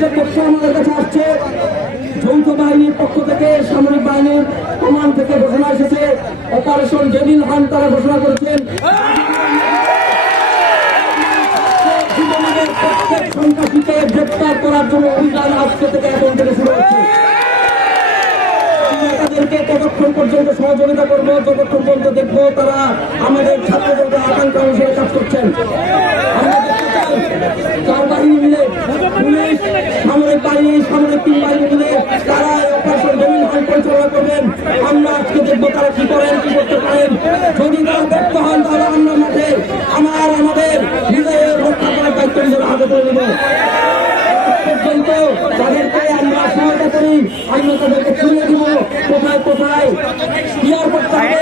একটা তথ্য আমাদের কাছে আসছে, যৌথ বাহিনীর পক্ষ থেকে সামরিক বাহিনীর কমান্ড থেকে ঘোষণা এসেছে, অপারেশন ডেভিল হান্ট তারা ঘোষণা করেছেন। প্রত্যেক সন্ত্রাসীকে গ্রেপ্তার করার জন্য অভিযান আজকে থেকে এখন থেকে শুরু হচ্ছে। তাদেরকে ততক্ষণ পর্যন্ত সহযোগিতা করবো যতক্ষণ পর্যন্ত দেখবো তারা আমাদের ছাত্রদের আকাঙ্ক্ষা অনুসারে কাজ করছেন। আমরা দেখতে চাই চার বাহিনী মিলে, পুলিশ, সামরিক বাহিনী, সামরিক তিন বাহিনী মিলে তারা অপারেশন ডেভিল হান্ট পরিচালনা করবেন। আমরা আজকে দেখবো তারা কি করেন, কি করতে পারেন। যদি তারা ব্যর্থ হন তাহলে আমরা মাঠে আমাদের নিজেদের রক্ষা করার দায়িত্ব নিজের হাতে তুলে নেব। পর্যন্ত তাদেরকে আমরা সহায়তা করি, আমরা তাদেরকে তুলে দিব কোথায় কোথায় ক্লিয়ার করতে হবে।